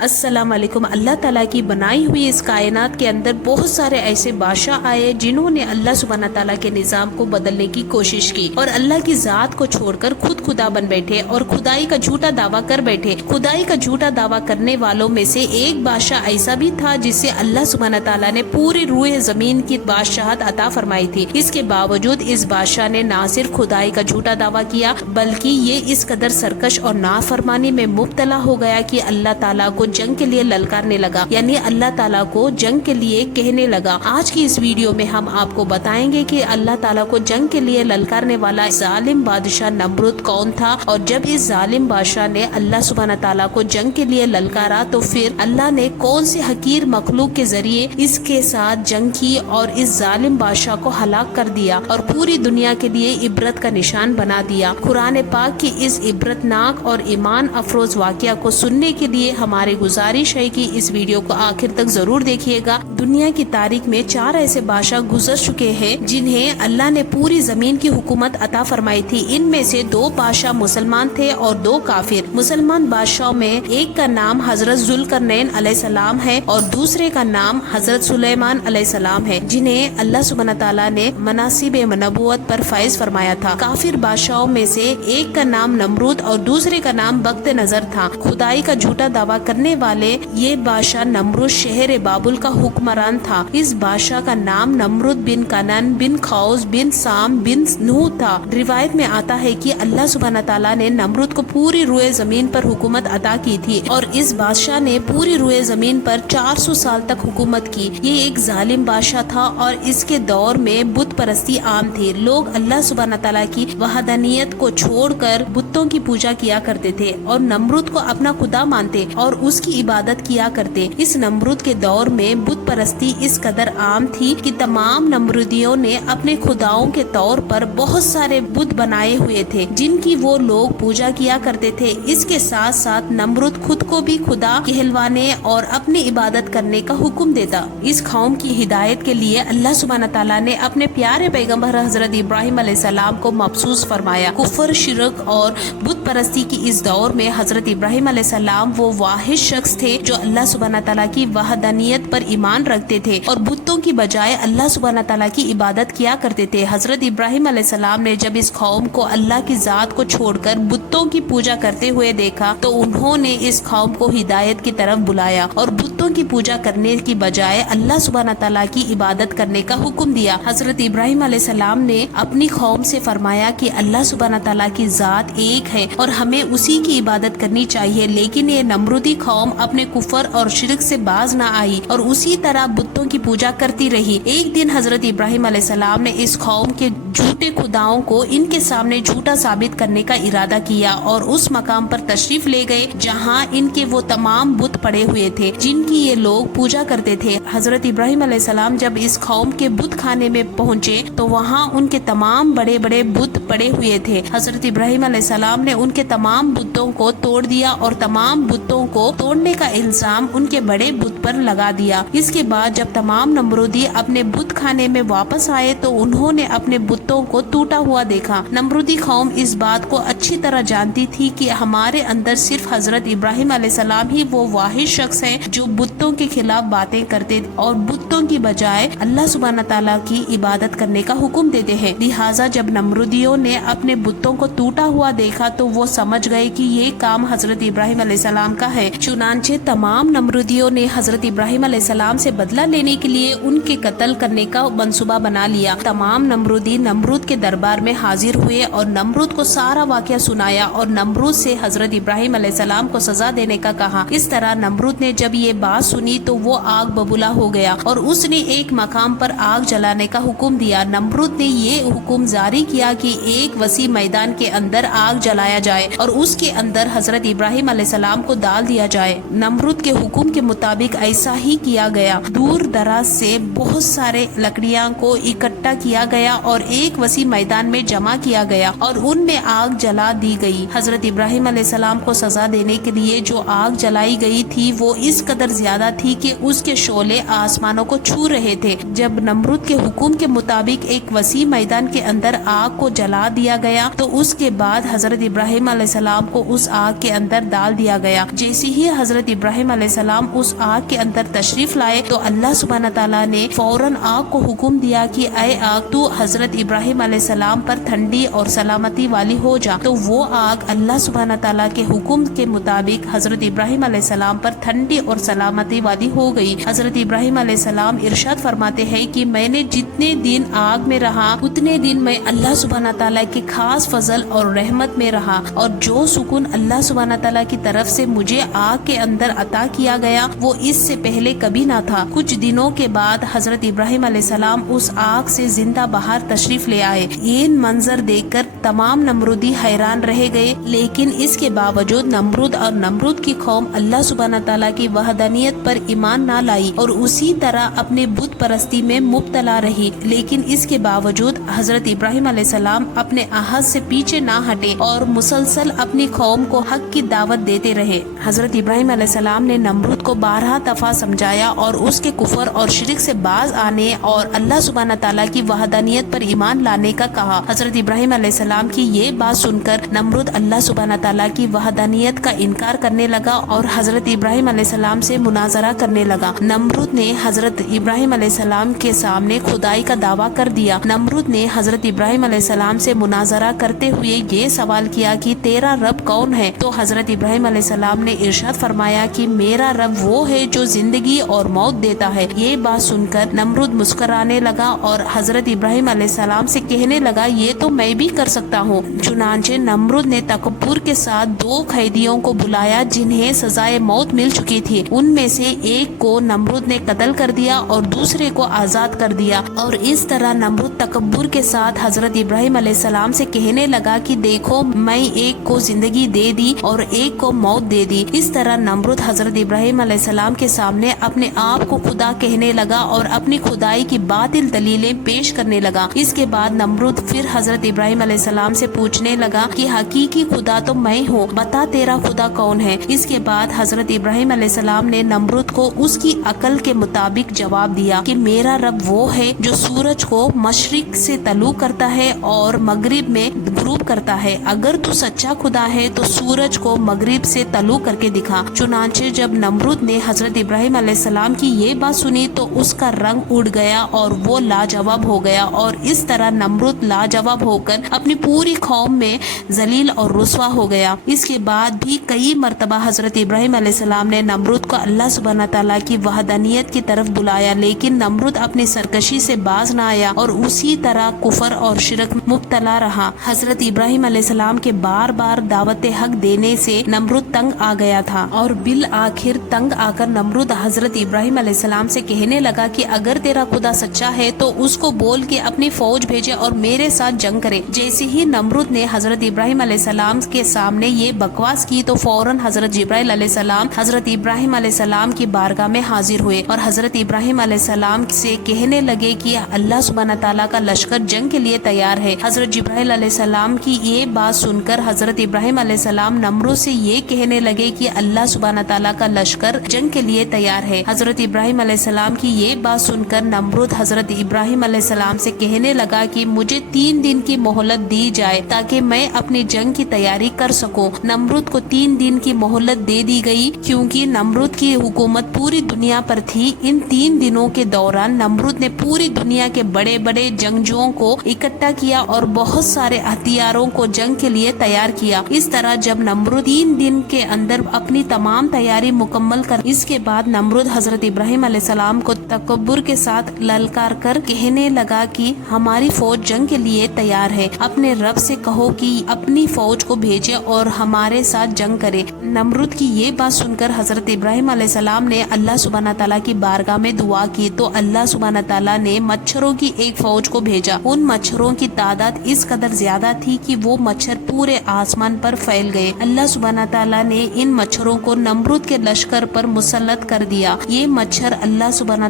السلام علیکم۔ اللہ تعالیٰ کی بنائی ہوئی اس کائنات کے اندر بہت سارے ایسے بادشاہ آئے جنہوں نے اللہ سبحانہ تعالیٰ کے نظام کو بدلنے کی کوشش کی اور اللہ کی ذات کو چھوڑ کر خود خدا بن بیٹھے اور خدائی کا جھوٹا دعویٰ کر بیٹھے۔ خدائی کا جھوٹا دعویٰ کرنے والوں میں سے ایک بادشاہ ایسا بھی تھا جس سے اللہ سبحانہ تعالیٰ نے پوری روح زمین کی بادشاہت عطا فرمائی تھی۔ اس کے باوجود اس بادشاہ نے نہ صرف خدائی کا جھوٹا دعویٰ کیا بلکہ یہ اس قدر سرکش اور نافرمانی میں مبتلا ہو گیا کہ اللہ تعالیٰ کو جنگ کے لیے للکارنے لگا، یعنی اللہ تعالیٰ کو جنگ کے لیے کہنے لگا۔ آج کی اس ویڈیو میں ہم آپ کو بتائیں گے کہ اللہ تعالیٰ کو جنگ کے لیے للکارنے والا ظالم بادشاہ نمرود کون تھا، اور جب اس ظالم بادشاہ نے اللہ سبحانہ تعالیٰ کو جنگ کے لیے للکارا تو پھر اللہ نے کون سے حقیر مخلوق کے ذریعے اس کے ساتھ جنگ کی اور اس ظالم بادشاہ کو ہلاک کر دیا اور پوری دنیا کے لیے عبرت کا نشان بنا دیا۔ قرآن پاک کی اس عبرتناک اور ایمان افروز واقعہ کو سننے کے لیے ہمارے گزارش ہے کہ اس ویڈیو کو آخر تک ضرور دیکھیے گا۔ دنیا کی تاریخ میں 4 ایسے بادشاہ گزر چکے ہیں جنہیں اللہ نے پوری زمین کی حکومت عطا فرمائی تھی۔ ان میں سے 2 بادشاہ مسلمان تھے اور 2 کافر۔ مسلمان بادشاہوں میں ایک کا نام حضرت ذوالقرنین علیہ السلام ہے اور دوسرے کا نام حضرت سلیمان علیہ السلام ہے، جنہیں اللہ سبحانہ تعالیٰ نے مناصب نبوت پر فائز فرمایا تھا۔ کافر بادشاہوں میں سے ایک کا نام نمرود اور دوسرے کا نام بخت نظر تھا۔ خدائی کا جھوٹا دعویٰ کرنے والے یہ بادشاہ نمرود شہر بابل کا حکمران تھا۔ اس بادشاہ کا نام نمرود بن کنان بن خوز بن سام بن نوح تھا۔ روایت میں آتا ہے کہ اللہ سبحانہ تعالیٰ نے نمرود کو پوری روئے زمین پر حکومت عطا کی تھی اور اس بادشاہ نے پوری روئے زمین پر 400 سال تک حکومت کی۔ یہ ایک ظالم بادشاہ تھا اور اس کے دور میں بت پرستی عام تھی۔ لوگ اللہ سبحانہ تعالیٰ کی وحدانیت کو چھوڑ کر بتوں کی پوجا کیا کرتے تھے اور نمرود کو اپنا خدا مانتے اور اس کی عبادت کیا کرتے۔ اس نمرود کے دور میں بت پرستی اس قدر عام تھی کہ تمام نمرودیوں نے اپنے خداؤں کے طور پر بہت سارے بت بنائے ہوئے تھے جن کی وہ لوگ پوجا کیا کرتے تھے۔ اس کے ساتھ ساتھ نمرود خود کو بھی خدا کہلوانے اور اپنی عبادت کرنے کا حکم دیتا۔ اس قوم کی ہدایت کے لیے اللہ سبحانہ تعالیٰ نے اپنے پیارے پیغمبر حضرت ابراہیم علیہ السلام کو مبعوث فرمایا۔ کفر، شرک اور بت پرستی کی اس دور میں حضرت ابراہیم علیہ السلام وہ واحد شخص تھے جو اللہ سبحانہ تعالیٰ کی وحدانیت پر ایمان رکھتے تھے اور بتوں کی بجائے اللہ سبحانہ تعالیٰ کی عبادت کیا کرتے تھے۔ حضرت ابراہیم علیہ السلام نے جب اس قوم کو اللہ کی ذات کو چھوڑ کر بتوں کی پوجا کرتے ہوئے دیکھا تو انہوں نے اس قوم کو ہدایت کی طرف بلایا اور بتوں کی پوجا کرنے کی بجائے اللہ سبحانہ تعالیٰ کی عبادت کرنے کا حکم دیا۔ حضرت ابراہیم علیہ السلام نے اپنی قوم سے فرمایا کہ اللہ سبحانہ تعالیٰ کی ذات ایک ہے اور ہمیں اسی کی عبادت کرنی چاہیے، لیکن یہ نمرودی قوم اپنے کفر اور شرک سے باز نہ آئی اور اسی طرح بتوں کی پوجا کرتی رہی۔ ایک دن حضرت ابراہیم علیہ السلام نے اس قوم کے جھوٹے خداؤں کو ان کے سامنے جھوٹا ثابت کرنے کا ارادہ کیا اور اس مقام پر تشریف لے گئے جہاں ان کے وہ تمام بت پڑے ہوئے تھے جن کی یہ لوگ پوجا کرتے تھے۔ حضرت ابراہیم علیہ السلام جب اس قوم کے بت خانے میں پہنچے تو وہاں ان کے تمام بڑے بڑے بت پڑے ہوئے تھے۔ حضرت ابراہیم علیہ السلام نے ان کے تمام بتوں کو توڑ دیا اور تمام بتوں کو توڑنے کا الزام ان کے بڑے بت پر لگا دیا۔ اس کے بعد جب تمام نمرودی اپنے بت خانے میں واپس آئے تو انہوں نے اپنے بتوں کو ٹوٹا ہوا دیکھا۔ نمرودی قوم اس بات کو اچھی طرح جانتی تھی کہ ہمارے اندر صرف حضرت ابراہیم علیہ السلام ہی وہ واحد شخص ہیں جو بتوں کے خلاف باتیں کرتے اور بتوں کی بجائے اللہ سبحانہ تعالیٰ کی عبادت کرنے کا حکم دیتے ہیں۔ لہٰذا جب نمرودیوں نے اپنے بتوں کو ٹوٹا ہوا دیکھا تو وہ سمجھ گئے کہ یہ کام حضرت ابراہیم علیہ السلام کا ہے۔ چنانچہ تمام نمرودیوں نے حضرت ابراہیم علیہ السلام سے بدلہ لینے کے لیے ان کے قتل کرنے کا منصوبہ بنا لیا۔ تمام نمرودی نمرود کے دربار میں حاضر ہوئے اور نمرود کو سارا واقعہ سنایا اور نمرود سے حضرت ابراہیم علیہ السلام کو سزا دینے کا کہا۔ اس طرح نمرود نے جب یہ بات سنی تو وہ آگ ببولا ہو گیا اور اس نے ایک مقام پر آگ جلانے کا حکم دیا۔ نمرود نے یہ حکم جاری کیا کہ ایک وسیع میدان کے اندر آگ جلایا جائے اور اس کے اندر حضرت ابراہیم علیہ السلام کو ڈال دیا جائے۔ نمرود کے حکم کے مطابق ایسا ہی کیا گیا۔ دور دراز سے بہت سارے لکڑیاں کو اکٹھا کیا گیا اور ایک وسیع میدان میں جمع کیا گیا اور ان میں آگ جلا دی گئی۔ حضرت ابراہیم علیہ السلام کو سزا دینے کے لیے جو آگ جلائی گئی تھی وہ اس قدر زیادہ تھی کہ اس کے شعلے آسمانوں کو چھو رہے تھے۔ جب نمرود کے حکم کے مطابق ایک وسیع میدان کے اندر آگ کو جلا دیا گیا تو اس کے بعد حضرت ابراہیم علیہ السلام کو اس آگ کے اندر ڈال دیا گیا۔ جیسے ہی حضرت ابراہیم علیہ السلام اس آگ کے اندر تشریف لائے تو اللہ سبحانہ تعالیٰ نے فوراً آگ کو حکم دیا کہ اے آگ تو حضرت ابراہیم علیہ السلام پر ٹھنڈی اور سلامتی والی ہو جا۔ تو وہ آگ اللہ سبحانہ تعالیٰ کے حکم کے مطابق حضرت ابراہیم علیہ السلام پر ٹھنڈی اور سلامتی والی ہو گئی۔ حضرت ابراہیم علیہ السلام ارشاد فرماتے ہیں کہ میں نے جتنے دن آگ میں رہا اتنے دن میں اللہ سبحانہ تعالیٰ کے خاص فضل اور رحمت میں رہا، اور جو سکون اللہ سبحانہ تعالیٰ کی طرف سے مجھے آگ کے اندر عطا کیا گیا وہ اس سے پہلے کبھی نہ تھا۔ کچھ دنوں کے بعد حضرت ابراہیم علیہ السلام اس آگ سے زندہ باہر تشریف لے آئے۔ یہ منظر دیکھ کر تمام نمرودی حیران رہ گئے، لیکن اس کے باوجود نمرود اور نمرود کی قوم اللہ سبحانہ تعالیٰ کی وحدانیت پر ایمان نہ لائی اور اسی طرح اپنے بت پرستی میں مبتلا رہی۔ لیکن اس کے باوجود حضرت ابراہیم علیہ السلام اپنے عہد سے پیچھے نہ ہٹے اور مسلسل اپنی قوم کو حق کی دعوت دیتے رہے۔ حضرت ابراہیم علیہ السلام نے نمرود کو 12 دفعہ سمجھایا اور اس کے کفر اور شرک سے باز آنے اور اللہ سبحانہ تعالیٰ کی وحدانیت پر ایمان لانے کا کہا۔ حضرت ابراہیم علیہ السلام کی یہ بات سن کر نمرود اللہ سبحانہ تعالیٰ کی وحدانیت کا انکار کرنے لگا اور حضرت ابراہیم علیہ السلام سے مناظرہ کرنے لگا۔ نمرود نے حضرت ابراہیم علیہ السلام کے سامنے خدائی کا دعویٰ کر دیا۔ نمرود نے حضرت ابراہیم علیہ السلام سے مناظرہ کرتے ہوئے یہ سوال کیا کہ تیرا رب کون ہے؟ تو حضرت ابراہیم علیہ السلام نے ارشاد فرمایا کہ میرا رب وہ ہے جو زندگی اور موت دیتا ہے۔ یہ بات سن کر نمرود مسکرانے لگا اور حضرت ابراہیم علیہ السلام سے کہنے لگا یہ تو میں بھی کر سکتا ہوں۔ چنانچہ نمرود نے تکبر کے ساتھ 2 قیدیوں کو بلایا جنہیں سزائے موت مل چکی تھی۔ ان میں سے ایک کو نمرود نے قتل کر دیا اور دوسرے کو آزاد کر دیا، اور اس طرح نمرود تکبر کے ساتھ حضرت ابراہیم علیہ السلام سے کہنے لگا کہ دیکھو میں ایک کو زندگی دے دی اور ایک کو موت دے دی۔ اس طرح نمرود حضرت ابراہیم علیہ السلام کے سامنے اپنے آپ کو خدا کہنے لگا اور اپنی خدائی کی باطل دلیلیں پیش کرنے لگا۔ اس کے بعد نمرود پھر حضرت ابراہیم علیہ السلام سے پوچھنے لگا کہ حقیقی خدا تو میں ہوں، بتا تیرا خدا کون ہے؟ اس کے بعد حضرت ابراہیم علیہ السلام نے نمرود کو اس کی عقل کے مطابق جواب دیا کہ میرا رب وہ ہے جو سورج کو مشرق سے طلوع کرتا ہے اور مغرب میں غروب کرتا ہے۔ اگر تو سچا خدا ہے تو سورج کو مغرب سے طلوع کر کے دکھا۔ چنانچہ جب نمرود نے حضرت ابراہیم علیہ السلام کی یہ بات سنی تو اس کا رنگ اڑ گیا اور وہ لاجواب ہو گیا، اور اس طرح نمرود لاجواب ہو کر اپنی پوری قوم میں ذلیل اور رسوا ہو گیا۔ اس کے بعد بھی کئی مرتبہ حضرت ابراہیم علیہ السلام نے نمرود کو اللہ سبحانہ تعالیٰ کی وحدانیت کی طرف بلایا، لیکن نمرود اپنی سرکشی سے باز نہ آیا اور اسی طرح کفر اور شرک مبتلا رہا۔ حضرت ابراہیم علیہ السلام کے بار بار دعوت حق دینے سے نمرود تنگ آ گیا تھا، اور بالآخر تنگ آ کر نمرود حضرت ابراہیم علیہ السلام سے کہنے لگا کہ اگر تیرا خدا سچا ہے تو اس کو بول کے اپنی فوج بھیجے اور میرے ساتھ جنگ کرے۔ جیسے ہی نمرود نے حضرت ابراہیم علیہ السلام کے سامنے یہ بکواس کی تو فوراً حضرت جبرائیل علیہ السلام حضرت ابراہیم علیہ السلام کی بارگاہ میں حاضر ہوئے اور حضرت ابراہیم علیہ السلام سے کہنے لگے کہ اللہ سبحانہ تعالیٰ کا لشکر جنگ کے لیے تیار ہے۔ حضرت جبرائیل علیہ السلام کی یہ بات سن کر حضرت ابراہیم علیہ السلام نمرود سے یہ کہنے لگے کہ اللہ سبحانہ تعالیٰ کا لشکر جنگ کے لیے تیار ہے۔ حضرت ابراہیم علیہ السلام کی یہ بات سن کر نمرود حضرت ابراہیم علیہ السلام سے کہنے لگا کہ مجھے 3 دن کی مہلت دی جائے تاکہ میں اپنی جنگ کی تیاری کر سکوں۔ نمرود کو 3 دن کی مہلت دے دی گئی کیونکہ نمرود کی حکومت پوری دنیا پر تھی۔ ان 3 دنوں کے دوران نمرود نے پوری دنیا کے بڑے بڑے جنگجوؤں کو اکٹھا کیا اور بہت سارے ہتھیاروں کو جنگ کے لیے تیار کیا۔ اس طرح جب نمرود 3 دن کے اندر اپنی تمام تیاری مکمل کر اس کے بعد نمرود حضرت ابراہیم علیہ السلام کو تکبر کے ساتھ للکار کر کہنے لگا کہ ہماری فوج جنگ کے لیے تیار ہے، اپنے رب سے کہو کہ اپنی فوج کو بھیجے اور ہمارے ساتھ جنگ کرے۔ نمرود کی یہ بات سن کر حضرت ابراہیم علیہ السلام نے اللہ سبحانہ تعالیٰ کی بارگاہ میں دعا کی تو اللہ سبحانہ تعالیٰ نے مچھروں کی ایک فوج کو بھیجا۔ ان مچھروں کی تعداد اس قدر زیادہ تھی کہ وہ مچھر پورے آسمان پر پھیل گئے۔ اللہ سبحانہ تعالیٰ نے ان مچھروں کو نمرود کے لشکر پر مسلط کر دیا۔ یہ مچھر اللہ سبحانہ